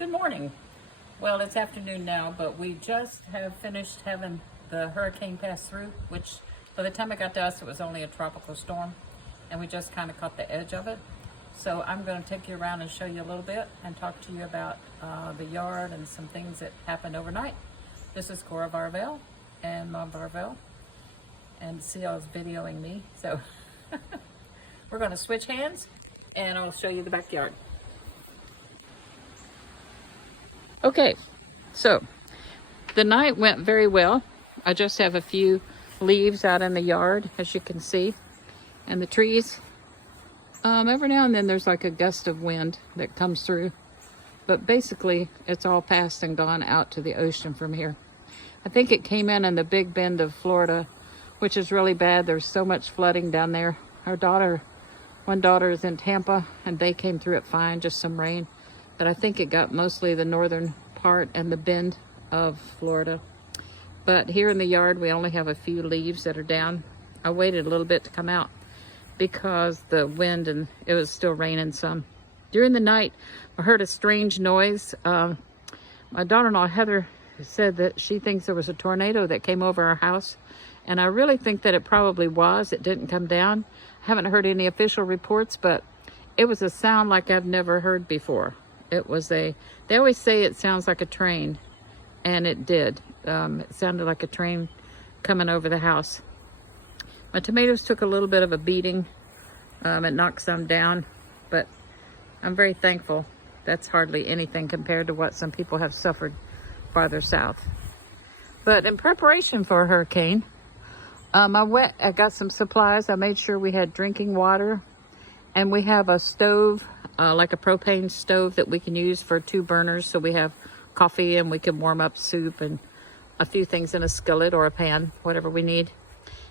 Good morning. Well, it's afternoon now, but we just have finished having the hurricane pass through, which by the time it got to us, it was only a tropical storm, and we just kind of caught the edge of it. So I'm going to take you around and show you a little bit and talk to you about the yard and some things that happened overnight. This is Cora Varvel and Mom Varvel, and Ciel's videoing me. So we're going to switch hands, and I'll show you the backyard. Okay, so the night went very well. I just have a few leaves out in the yard, as you can see, and the trees. Every now and then there's like a gust of wind that comes through, but basically it's all passed and gone out to the ocean from here. I think it came in the Big Bend of Florida, which is really bad. There's so much flooding down there. One daughter is in Tampa, and they came through it fine, just some rain. But I think it got mostly the northern part and the bend of Florida. But here in the yard, we only have a few leaves that are down. I waited a little bit to come out because the wind, and it was still raining some. During the night, I heard a strange noise. My daughter-in-law, Heather, said that she thinks there was a tornado that came over our house. And I really think that it probably was. It didn't come down. I haven't heard any official reports, but it was a sound like I've never heard before. They always say it sounds like a train, and it did. It sounded like a train coming over the house. My tomatoes took a little bit of a beating. It knocked some down, but I'm very thankful. That's hardly anything compared to what some people have suffered farther south. But in preparation for a hurricane, I got some supplies. I made sure we had drinking water, and we have a stove, like a propane stove that we can use for 2 burners. So we have coffee, and we can warm up soup and a few things in a skillet or a pan, whatever we need.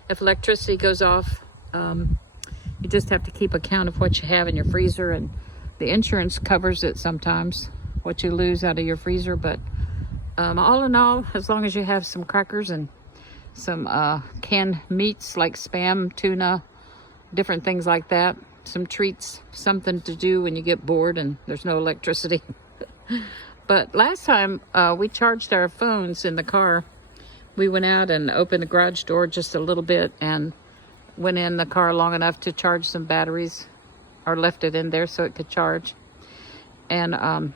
If electricity goes off, you just have to keep account of what you have in your freezer, and the insurance covers it sometimes, what you lose out of your freezer. But all in all, as long as you have some crackers and some canned meats like Spam, tuna, different things like that, some treats, something to do when you get bored and there's no electricity. But last time we charged our phones in the car. We went out and opened the garage door just a little bit and went in the car long enough to charge some batteries, or left it in there so it could charge. And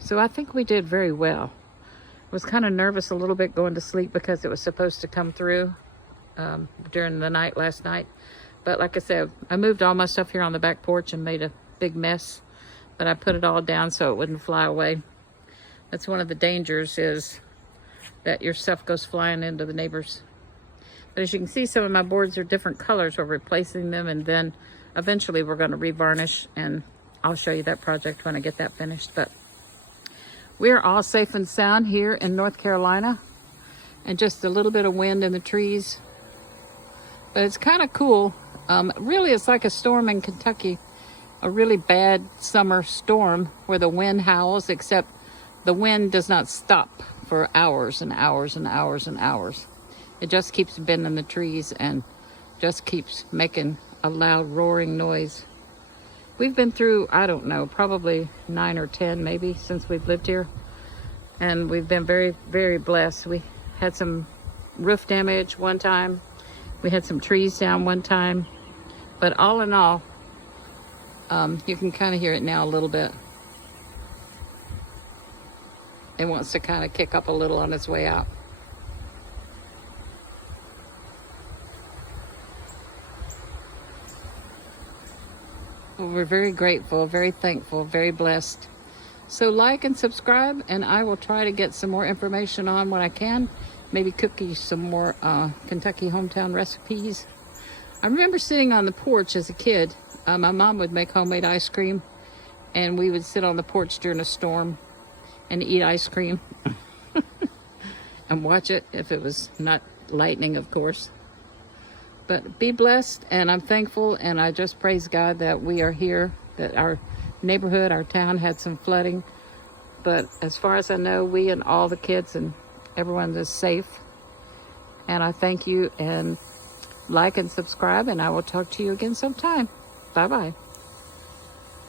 so I think we did very well. I was kind of nervous a little bit going to sleep because it was supposed to come through during the night last night. But like I said, I moved all my stuff here on the back porch and made a big mess. But I put it all down so it wouldn't fly away. That's one of the dangers, is that your stuff goes flying into the neighbors. But as you can see, some of my boards are different colors. We're replacing them, and then eventually we're going to revarnish, and I'll show you that project when I get that finished. But we're all safe and sound here in North Carolina, and just a little bit of wind in the trees. But it's kind of cool. Really, it's like a storm in Kentucky, a really bad summer storm where the wind howls, except the wind does not stop for hours and hours and hours and hours. It just keeps bending the trees and just keeps making a loud roaring noise. We've been through, I don't know, probably 9 or 10 maybe since we've lived here. And we've been very, very blessed. We had some roof damage one time. We had some trees down one time. But all in all, you can kind of hear it now a little bit. It wants to kind of kick up a little on its way out. Well, we're very grateful, very thankful, very blessed. So like and subscribe, and I will try to get some more information on when I can. Maybe cook you some more Kentucky hometown recipes. I remember sitting on the porch as a kid. My mom would make homemade ice cream, and we would sit on the porch during a storm and eat ice cream and watch it, if it was not lightning, of course. But be blessed, and I'm thankful, and I just praise God that we are here, that our neighborhood, our town had some flooding. But as far as I know, we and all the kids and everyone is safe. And I thank you, and like and subscribe, and I will talk to you again sometime. Bye-bye.